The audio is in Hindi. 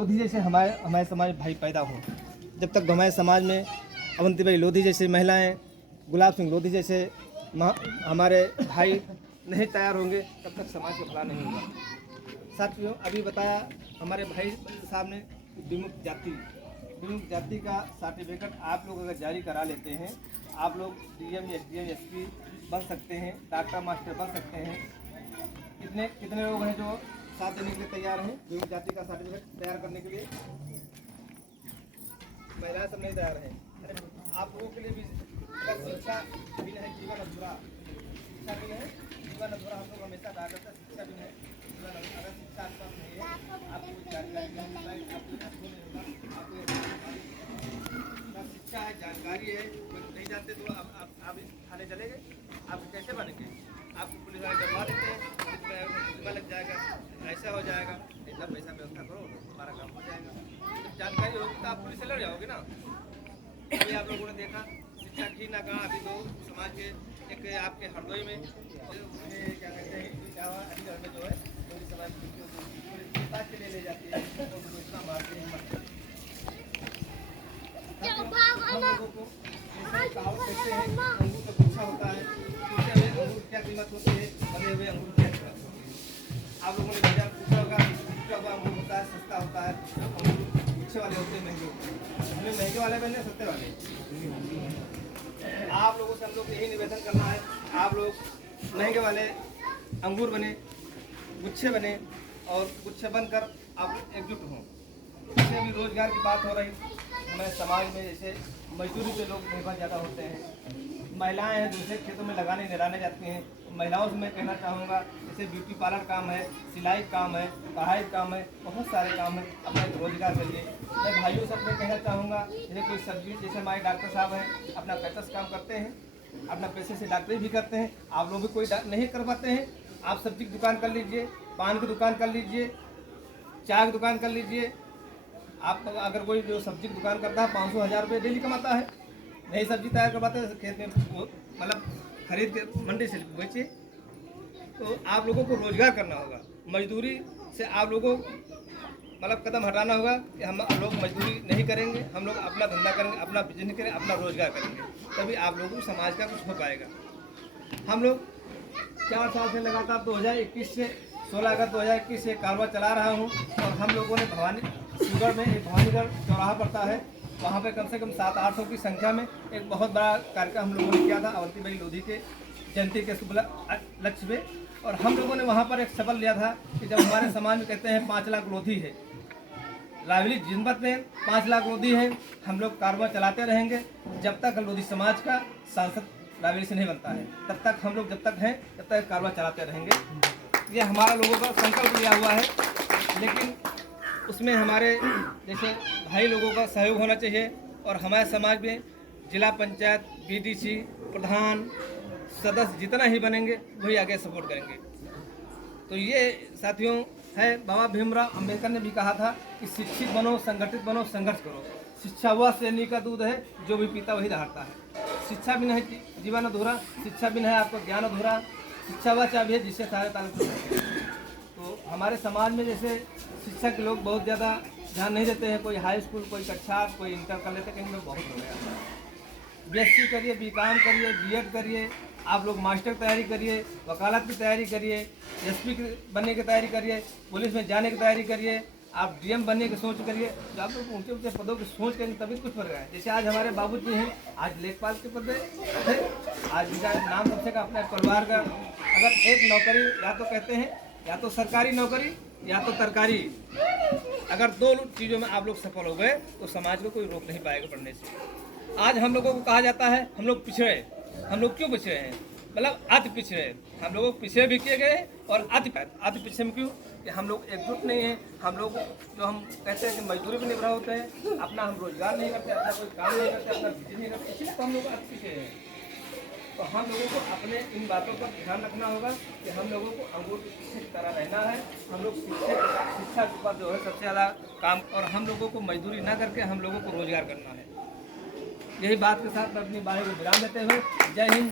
लोधी जैसे हमारे समाज भाई पैदा हों। जब तक हमारे समाज में अवंतीबाई लोधी जैसे महिलाएं, गुलाब सिंह लोधी जैसे हमारे भाई नहीं तैयार होंगे, तब तक समाज का भला नहीं होगा। साथियों, अभी बताया हमारे भाई साहब ने विमुक्त जाति का सर्टिफिकेट आप लोग अगर जारी करा लेते हैं, आप लोग डीएम, एसडीएम, एसपी बन सकते हैं, डॉक्टर मास्टर बन सकते हैं। कितने लोग हैं जो साथ देने के लिए तैयार हैं विमुक्त जाति का सर्टिफिकेट तैयार करने के लिए? महिलाएं सब नहीं तैयार हैं। आप लोगों के लिए भी अगर शिक्षा बिन है जीवन अधूरा, शिक्षा बिन है जीवन अधूरा। हम लोग हमेशा कहा करते हैं शिक्षा बिन है जीवन अधूरा। अगर शिक्षा आपके पास नहीं है, आपको जानकारी शिक्षा है, जानकारी है, नहीं जानते तो आप इस थाने चले गए, आप कैसे बनेंगे? आपको पुलिस वाले डरवा देते हैं, मुकदमा लग जाएगा, ऐसा हो जाएगा। इतना पैसा व्यवस्था करो, हमारा काम हो जाएगा। जब जानकारी होगी तो आप पुलिस से लड़ जाओगे ना। अभी आप लोगों ने देखा शिक्षा की ना कहा, अभी तो समाज के एक आपके हरदोई में क्या कहते हैं अलीगढ़ में जो है पूरी समाज के लिए ले जाती है और उनको इतना मारते हैं। हम लोगों को कहावत कहते हैं अंगूर का गुच्छा होता है, टूटे हुए अंगूर क्या कीमत होती है, बने हुए अंगूर क्या कीमत होती है। आप लोगों ने बाजार पूछा होगा, टूटा हुआ अंगूर होता है सस्ता होता है, अंगूर गुच्छे वाले होते हैं महंगे होते हैं। हमें महंगे वाले बने सस्ते वाले। आप लोगों से हम लोग यही निवेदन करना है, आप लोग महंगे वाले अंगूर बने, गुच्छे बने और गुच्छे बनकर आप एकजुट हों। इससे अभी रोजगार की बात हो रही, हमारे समाज में जैसे मजदूरी पे लोग निर्भर ज़्यादा होते हैं। महिलाएं हैं दूसरे खेतों में लगाने निराने जाती हैं। महिलाओं से मैं कहना चाहूँगा, जैसे ब्यूटी पार्लर काम है, सिलाई काम है, पढ़ाई काम है, बहुत सारे काम है, अपना रोजगार करिए। मैं भाइयों से मैं कहना चाहूँगा, जैसे कोई सब्जी, जैसे हमारे डॉक्टर साहब हैं अपना पैसा से काम करते हैं, अपना पैसे से डॉक्टरी भी करते हैं। आप लोग भी कोई नहीं कर पाते हैं, आप सब्जी की दुकान कर लीजिए, पान की दुकान कर लीजिए, चाय की दुकान कर लीजिए। आप अगर कोई जो सब्जी की दुकान करता है 500-1000 रुपये डेली कमाता है, नई सब्जी तैयार करवाते हैं खेत में, मतलब खरीद के मंडी से बेचिए। तो आप लोगों को रोजगार करना होगा, मजदूरी से आप लोगों को मतलब कदम हटाना होगा कि हम लोग मजदूरी नहीं करेंगे, हम लोग अपना धंधा करेंगे, अपना बिजनेस करेंगे, अपना रोजगार करेंगे, तभी आप लोगों को समाज का कुछ हो पाएगा। हम लोग 4 साल से लगातार 2021 से 16 अगस्त 2021 से कारोबार चला रहा हूँ और हम लोगों ने भवानीगढ़ में एक भवानीगढ़ चौराहा पड़ता है, वहाँ पे कम से कम 700-800 की संख्या में एक बहुत बड़ा कार्यक्रम हम लोगों ने किया था अवंतीबाई लोधी के जयंती के शुभ लक्ष्य पे। और हम लोगों ने वहाँ पर एक शपथ लिया था कि जब हमारे समाज में कहते हैं 5 लाख लोधी है, लाइवली जनपद में 5 लाख लोधी है, हम लोग कारोबार चलाते रहेंगे जब तक लोधी समाज का सांसद लाइवली से नहीं बनता है, तब तक हम लोग जब तक हैं तब तक कारोबार चलाते रहेंगे। ये हमारा लोगों का संकल्प लिया हुआ है, लेकिन उसमें हमारे जैसे भाई लोगों का सहयोग होना चाहिए। और हमारे समाज में जिला पंचायत, बीडीसी, प्रधान, सदस्य जितना ही बनेंगे वही आगे सपोर्ट करेंगे। तो ये साथियों है, बाबा भीमराव अंबेडकर ने भी कहा था कि शिक्षित बनो, संगठित बनो, संघर्ष करो। शिक्षा वह सैनिक का दूध है जो भी पीता वही दहाड़ता है। शिक्षा बिना है जीवन अधूरा, शिक्षा बिना है आपका ज्ञान अधूरा। शिक्षा वह चाबी है जिससे सारे ताले खुलते हैं। तो हमारे समाज में जैसे शिक्षा के लोग बहुत ज़्यादा ध्यान नहीं देते हैं, कोई हाई स्कूल, कोई कक्षा, कोई इंटर कर लेते, कहीं लोग बहुत हो गया। बीएससी करिए, बीकॉम करिए, बीएड करिए, आप लोग मास्टर की तैयारी करिए, वकालत की तैयारी करिए, एसपी बनने की तैयारी करिए, पुलिस में जाने की तैयारी करिए, आप डीएम बनने की सोच करिए। तो आप लोग ऊंचे ऊंचे पदों की सोच करेंगे तभी कुछ फर्क है। जैसे आज हमारे बाबूजी हैं, आज लेखपाल के पद थे, आज इनका नाम सबसे का अपने परिवार का। अगर एक नौकरी या तो कहते हैं या तो सरकारी नौकरी या तो तरकारी, अगर 2 चीज़ों में आप लोग सफल हो गए तो समाज को कोई रोक नहीं पाएगा बढ़ने से। आज हम लोगों को कहा जाता है हम लोग पिछड़े, हम लोग क्यों पिछड़े हैं? मतलब अति पिछड़े। हम लोगों को पिछड़े भी किए गए और अति पिछड़े में क्यों? कि हम लोग एकजुट नहीं हैं। हम लोग जो हम कहते हैं कि मजदूरी पर निर्भर होते हैं, अपना हम रोजगार नहीं करते, अपना कोई काम नहीं करते, अपना बिजनेस नहीं करते, इसलिए तो हम लोग अति पिछड़े हैं। तो हम लोगों को अपने इन बातों पर ध्यान रखना होगा कि हम लोगों को अंगूर की तरह रहना है। हम लोग शिक्षा के ऊपर जो है सबसे ज़्यादा काम, और हम लोगों को मजदूरी ना करके हम लोगों को रोजगार करना है। यही बात के साथ मैं अपनी बात को विराम देते हुए जय हिंद।